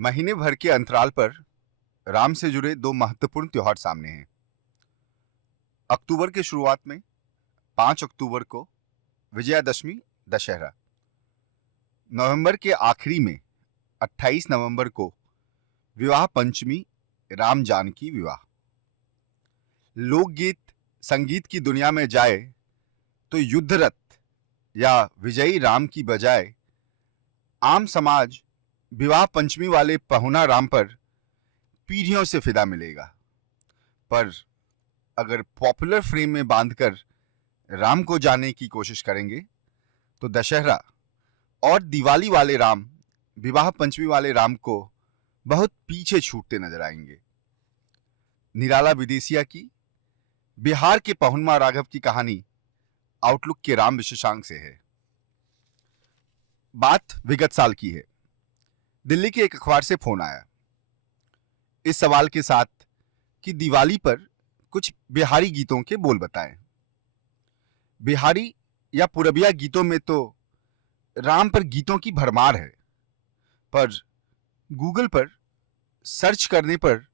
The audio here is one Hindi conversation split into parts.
महीने भर के अंतराल पर राम से जुड़े दो महत्वपूर्ण त्योहार सामने हैं। अक्टूबर के शुरुआत में 5 अक्टूबर को विजयादशमी दशहरा, नवंबर के आखिरी में 28 नवंबर को विवाह पंचमी राम जानकी विवाह। लोकगीत संगीत की दुनिया में जाए तो युद्ध रथ या विजयी राम की बजाय आम समाज विवाह पंचमी वाले पहुना राम पर पीढ़ियों से फिदा मिलेगा। पर अगर पॉपुलर फ्रेम में बांधकर राम को जानने की कोशिश करेंगे तो दशहरा और दिवाली वाले राम विवाह पंचमी वाले राम को बहुत पीछे छूटते नजर आएंगे। निराला विदेशिया की बिहार के पहुनवा राघव की कहानी आउटलुक के राम विशेषांक से है। बात विगत साल की है। दिल्ली के एक अखबार से फोन आया इस सवाल के साथ कि दिवाली पर कुछ बिहारी गीतों के बोल बताएं। बिहारी या पुरबिया गीतों में तो राम पर गीतों की भरमार है, पर गूगल पर सर्च करने पर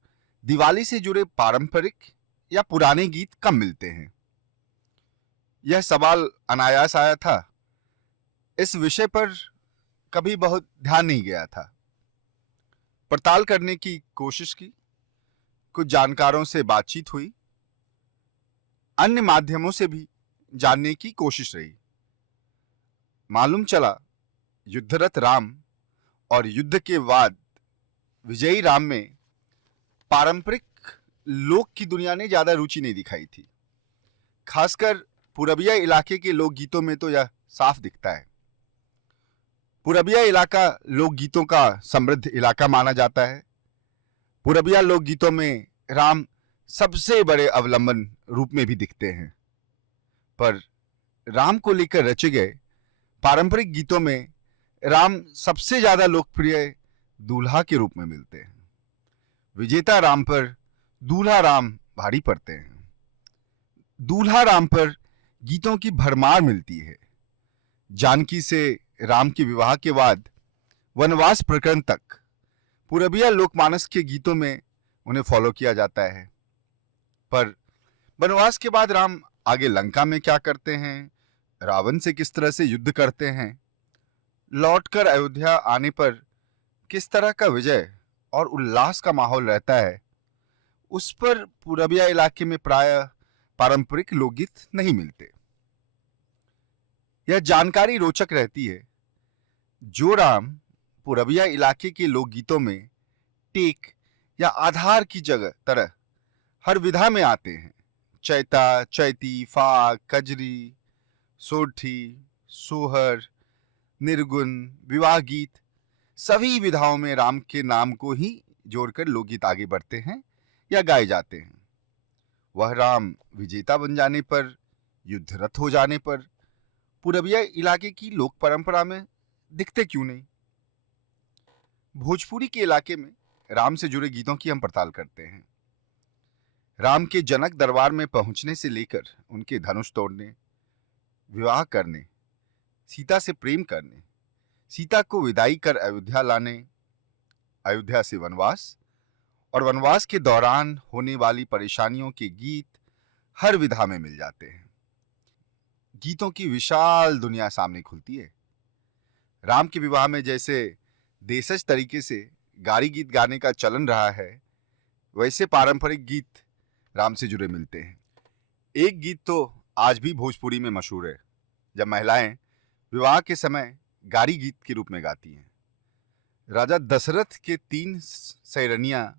दिवाली से जुड़े पारंपरिक या पुराने गीत कम मिलते हैं। यह सवाल अनायास आया था। इस विषय पर कभी बहुत ध्यान नहीं गया था। पड़ताल करने की कोशिश की, कुछ जानकारों से बातचीत हुई, अन्य माध्यमों से भी जानने की कोशिश रही। मालूम चला युद्धरत राम और युद्ध के बाद विजयी राम में पारंपरिक लोक की दुनिया ने ज्यादा रुचि नहीं दिखाई थी। खासकर पुरबिया इलाके के लोकगीतों में तो यह साफ दिखता है। पुरबिया इलाका लोकगीतों का समृद्ध इलाका माना जाता है। पुरबिया लोकगीतों में राम सबसे बड़े अवलंबन रूप में भी दिखते हैं, पर राम को लेकर रचे गए पारंपरिक गीतों में राम सबसे ज्यादा लोकप्रिय दूल्हा के रूप में मिलते हैं। विजेता राम पर दूल्हा राम भारी पड़ते हैं। दूल्हा राम पर गीतों की भरमार मिलती है। जानकी से राम के विवाह के बाद वनवास प्रकरण तक पुरबिया लोकमानस के गीतों में उन्हें फॉलो किया जाता है। पर वनवास के बाद राम आगे लंका में क्या करते हैं, रावण से किस तरह से युद्ध करते हैं, लौटकर अयोध्या आने पर किस तरह का विजय और उल्लास का माहौल रहता है, उस पर पुरबिया इलाके में प्रायः पारंपरिक लोकगीत नहीं मिलते। यह जानकारी रोचक रहती है। जो राम पुरबिया इलाके के लोकगीतों में टेक या आधार की जगह तरह हर विधा में आते हैं, चैता, चैती, फाग, कजरी, सोरठी, सोहर, निर्गुण, विवाह गीत, सभी विधाओं में राम के नाम को ही जोड़कर लोकगीत आगे बढ़ते हैं या गाए जाते हैं। वह राम विजेता बन जाने पर, युद्धरत हो जाने पर पुरबिया इलाके की लोक परंपरा में दिखते क्यों नहीं? भोजपुरी के इलाके में राम से जुड़े गीतों की हम पड़ताल करते हैं। राम के जनक दरबार में पहुंचने से लेकर उनके धनुष तोड़ने, विवाह करने, सीता से प्रेम करने, सीता को विदाई कर अयोध्या लाने, अयोध्या से वनवास और वनवास के दौरान होने वाली परेशानियों के गीत हर विधा में मिल जाते हैं। गीतों की विशाल दुनिया सामने खुलती है। राम के विवाह में जैसे देशज तरीके से गारी गीत गाने का चलन रहा है, वैसे पारंपरिक गीत राम से जुड़े मिलते हैं। एक गीत तो आज भी भोजपुरी में मशहूर है, जब महिलाएं विवाह के समय गारी गीत के रूप में गाती हैं। राजा दशरथ के 3 सैरनिया,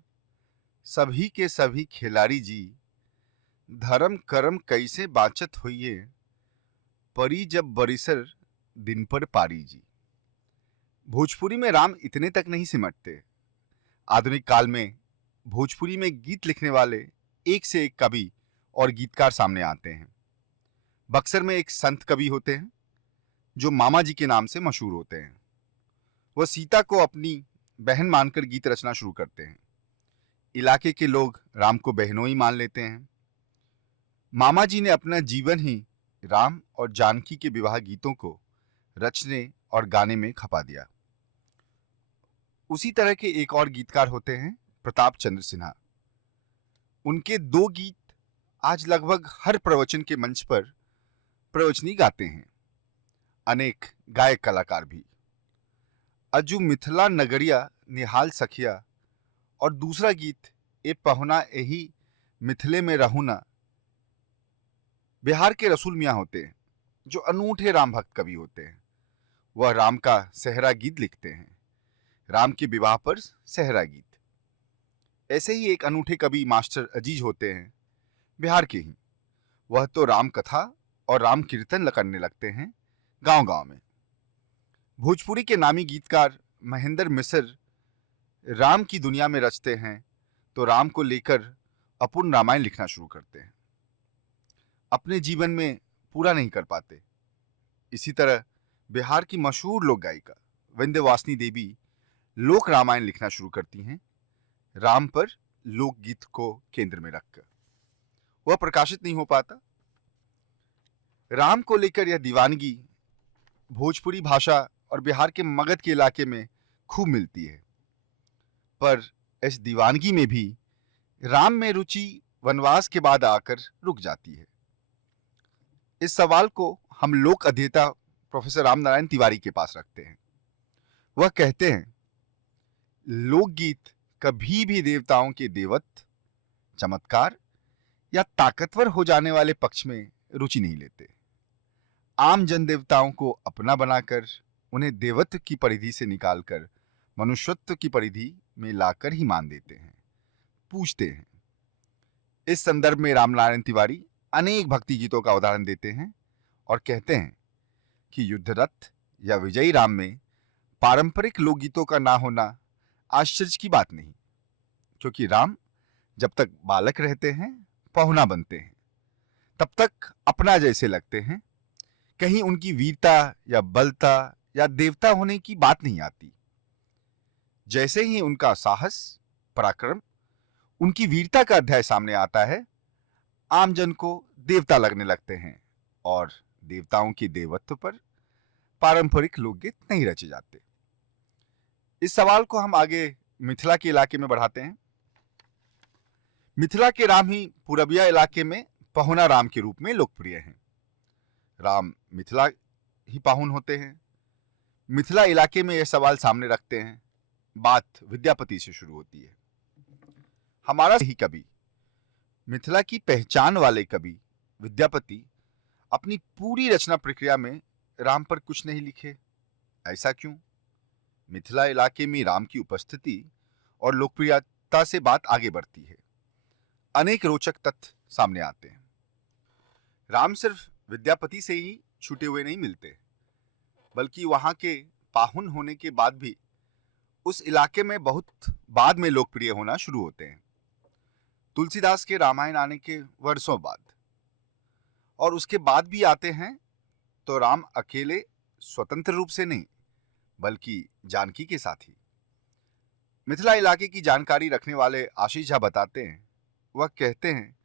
सभी के सभी खिलाड़ी जी, धर्म कर्म कैसे बाचत होइए, परी जब बरिसर दिन पर पारी जी। भोजपुरी में राम इतने तक नहीं सिमटते। आधुनिक काल में भोजपुरी में गीत लिखने वाले एक से एक कवि और गीतकार सामने आते हैं। बक्सर में एक संत कवि होते हैं जो मामा जी के नाम से मशहूर होते हैं। वह सीता को अपनी बहन मानकर गीत रचना शुरू करते हैं। इलाके के लोग राम को बहनोई मान लेते हैं। मामा जी ने अपना जीवन ही राम और जानकी के विवाह गीतों को रचने और गाने में खपा दिया। उसी तरह के एक और गीतकार होते हैं प्रताप चंद्र सिन्हा। उनके 2 गीत आज लगभग हर प्रवचन के मंच पर प्रवचनी गाते हैं। अनेक गायक कलाकार भी। अजू मिथिला नगरिया निहाल सखिया और दूसरा गीत ए पहुना यही मिथिले में रहूना बिहार के रसूल मियाँ होते हैं, जो अनूठे राम भक्त कवि होते हैं। वह राम का सेहरा गीत लिखते हैं, राम के विवाह पर सेहरा गीत। ऐसे ही एक अनूठे कवि मास्टर अजीज होते हैं, बिहार के ही। वह तो राम कथा और राम कीर्तन करने लगते हैं गांव गांव में। भोजपुरी के नामी गीतकार महेंद्र मिश्र राम की दुनिया में रचते हैं तो राम को लेकर अपूर्ण रामायण लिखना शुरू करते हैं। अपने जीवन में पूरा नहीं कर पाते। इसी तरह बिहार की मशहूर लोक गायिका विंध्यवासिनी देवी लोक रामायण लिखना शुरू करती हैं, राम पर लोकगीत को केंद्र में रखकर। वह प्रकाशित नहीं हो पाता। राम को लेकर यह दीवानगी भोजपुरी भाषा और बिहार के मगध के इलाके में खूब मिलती है, पर इस दीवानगी में भी राम में रुचि वनवास के बाद आकर रुक जाती है। इस सवाल को हम लोक अध्येता प्रोफेसर रामनारायण तिवारी के पास रखते हैं। वह कहते हैं, लोकगीत कभी भी देवताओं के देवत्व, चमत्कार या ताकतवर हो जाने वाले पक्ष में रुचि नहीं लेते। आम जन देवताओं को अपना बनाकर उन्हें देवत्व की परिधि से निकालकर मनुष्यत्व की परिधि में लाकर ही मान देते हैं, पूछते हैं। इस संदर्भ में रामनारायण तिवारी अनेक भक्ति गीतों का उदाहरण देते हैं और कहते हैं कि युद्धरथ या विजयी राम में पारंपरिक लोकगीतों का ना होना आश्चर्य की बात नहीं, क्योंकि राम जब तक बालक रहते हैं, पहुना बनते हैं, तब तक अपना जैसे लगते हैं। कहीं उनकी वीरता या बलता या देवता होने की बात नहीं आती। जैसे ही उनका साहस, पराक्रम, उनकी वीरता का अध्याय सामने आता है, आमजन को देवता लगने लगते हैं और देवताओं के देवत्व पर पारंपरिक लोकगीत नहीं रचे जाते। इस सवाल को हम आगे मिथिला के इलाके में बढ़ाते हैं। मिथिला के राम ही पूरबिया इलाके में पहुना राम के रूप में लोकप्रिय हैं। राम मिथिला ही पाहुन होते हैं। मिथिला इलाके में यह सवाल सामने रखते हैं। बात विद्यापति से शुरू होती है। हमारा ही कवि, मिथिला की पहचान वाले कवि विद्यापति अपनी पूरी रचना प्रक्रिया में राम पर कुछ नहीं लिखे। ऐसा क्यों? मिथिला इलाके में राम की उपस्थिति और लोकप्रियता से बात आगे बढ़ती है। अनेक रोचक तथ्य सामने आते हैं। राम सिर्फ विद्यापति से ही छूटे हुए नहीं मिलते, बल्कि वहां के पाहुन होने के बाद भी उस इलाके में बहुत बाद में लोकप्रिय होना शुरू होते हैं। तुलसीदास के रामायण आने के वर्षों बाद, और उसके बाद भी आते हैं तो राम अकेले स्वतंत्र रूप से नहीं, बल्कि जानकी के साथ ही। मिथिला इलाके की जानकारी रखने वाले आशीष झा बताते हैं, वह कहते हैं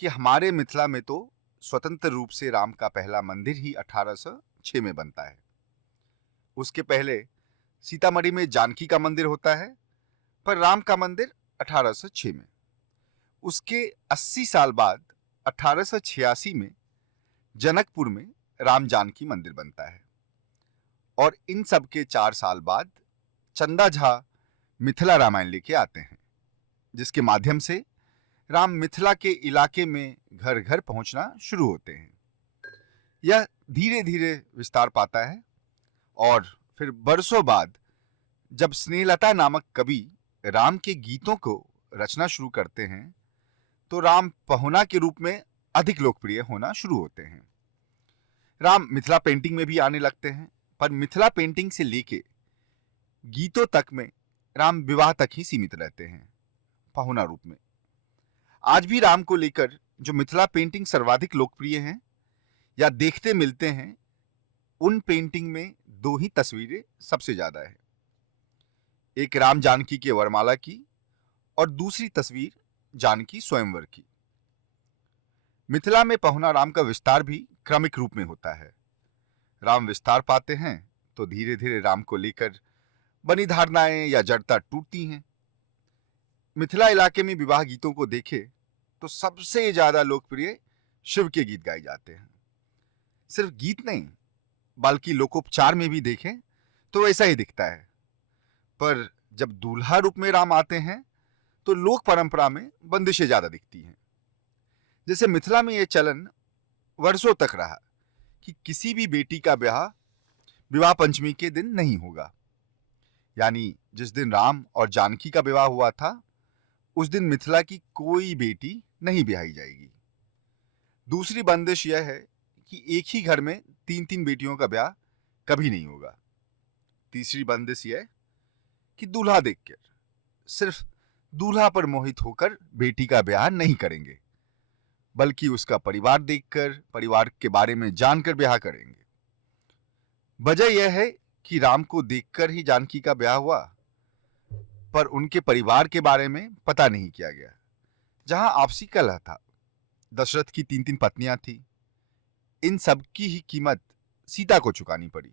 कि हमारे मिथिला में तो स्वतंत्र रूप से राम का पहला मंदिर ही 1806 में बनता है। उसके पहले सीतामढ़ी में जानकी का मंदिर होता है, पर राम का मंदिर 1806 में। उसके 80 साल बाद 1886 में जनकपुर में राम जानकी मंदिर बनता है। और इन सब के 4 साल बाद चंदा झा मिथिला रामायण लेके आते हैं, जिसके माध्यम से राम मिथिला के इलाके में घर घर पहुंचना शुरू होते हैं। यह धीरे धीरे विस्तार पाता है और फिर बरसों बाद जब स्नेहलता नामक कवि राम के गीतों को रचना शुरू करते हैं, तो राम पहुना के रूप में अधिक लोकप्रिय होना शुरू होते हैं। राम मिथिला पेंटिंग में भी आने लगते हैं, पर मिथिला पेंटिंग से लेके गीतों तक में राम विवाह तक ही सीमित रहते हैं, पहुना रूप में। आज भी राम को लेकर जो मिथिला पेंटिंग सर्वाधिक लोकप्रिय हैं या देखते मिलते हैं, उन पेंटिंग में 2 ही तस्वीरें सबसे ज्यादा है। एक राम जानकी के वरमाला की और दूसरी तस्वीर जानकी स्वयंवर की। मिथिला में पहुना राम का विस्तार भी क्रमिक रूप में होता है। राम विस्तार पाते हैं तो धीरे धीरे राम को लेकर बनी धारणाएं या जड़ता टूटती हैं। मिथिला इलाके में विवाह गीतों को देखे तो सबसे ज्यादा लोकप्रिय शिव के गीत गाए जाते हैं। सिर्फ गीत नहीं, बल्कि लोकोपचार में भी देखें तो वैसा ही दिखता है। पर जब दूल्हा रूप में राम आते हैं तो लोक परंपरा में बंदिशें ज्यादा दिखती हैं। जैसे मिथिला में यह चलन वर्षों तक रहा कि किसी भी बेटी का ब्याह विवाह पंचमी के दिन नहीं होगा, यानी जिस दिन राम और जानकी का विवाह हुआ था उस दिन मिथिला की कोई बेटी नहीं ब्याही जाएगी। दूसरी बंदिश यह है कि एक ही घर में 3-3 बेटियों का ब्याह कभी नहीं होगा। तीसरी बंदिश यह कि दूल्हा देखकर, सिर्फ दूल्हा पर मोहित होकर बेटी का ब्याह नहीं करेंगे, बल्कि उसका परिवार देखकर, परिवार के बारे में जानकर ब्याह करेंगे। वजह यह है कि राम को देखकर ही जानकी का ब्याह हुआ, पर उनके परिवार के बारे में पता नहीं किया गया। जहां आपसी कलह था, दशरथ की 3-3 पत्नियां थी, इन सब की ही कीमत सीता को चुकानी पड़ी।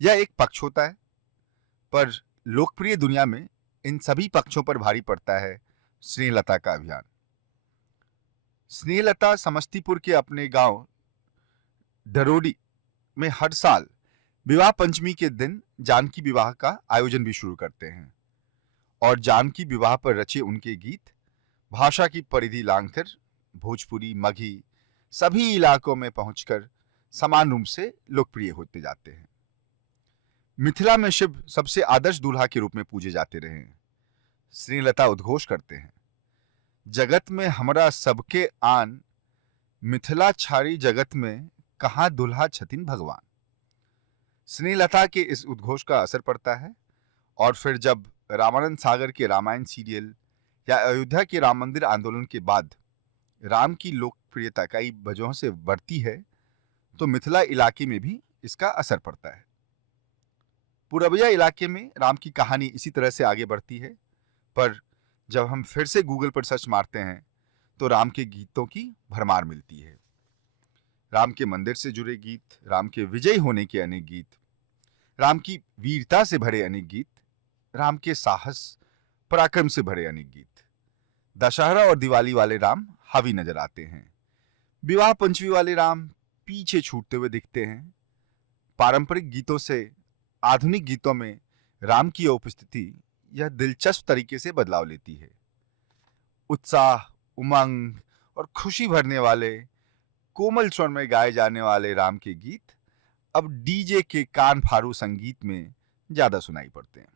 यह एक पक्ष होता है, पर लोकप्रिय दुनिया में इन सभी पक्षों पर भारी पड़ता है स्नेहलता का अभियान। स्नेहलता समस्तीपुर के अपने गांव डरोडी में हर साल विवाह पंचमी के दिन जानकी विवाह का आयोजन भी शुरू करते हैं और जानकी विवाह पर रचे उनके गीत भाषा की परिधि लांघकर भोजपुरी, मगही सभी इलाकों में पहुंचकर समान रूप से लोकप्रिय होते जाते हैं। मिथिला में शिव सबसे आदर्श दूल्हा के रूप में पूजे जाते रहे हैं। स्नेहलता उद्घोष करते हैं, जगत में हमरा सबके आन, मिथिला छाड़ी जगत में कहाँ दुल्हा छथिन भगवान। स्नेहलता के इस उद्घोष का असर पड़ता है और फिर जब रामानंद सागर के रामायण सीरियल या अयोध्या के राम मंदिर आंदोलन के बाद राम की लोकप्रियता कई वजहों से बढ़ती है, तो मिथिला इलाके में भी इसका असर पड़ता है। पूरबिया इलाके में राम की कहानी इसी तरह से आगे बढ़ती है, पर जब हम फिर से गूगल पर सर्च मारते हैं तो राम के गीतों की भरमार मिलती है। राम के मंदिर से जुड़े गीत, राम के विजयी होने के अनेक गीत, राम की वीरता से भरे अनेक गीत, राम के साहस पराक्रम से भरे अनेक गीत। दशहरा और दिवाली वाले राम हावी नजर आते हैं, विवाह पंचमी वाले राम पीछे छूटते हुए दिखते हैं। पारंपरिक गीतों से आधुनिक गीतों में राम की उपस्थिति यह दिलचस्प तरीके से बदलाव लेती है। उत्साह, उमंग और खुशी भरने वाले कोमल स्वर में गाए जाने वाले राम के गीत अब डीजे के कान फारू संगीत में ज्यादा सुनाई पड़ते हैं।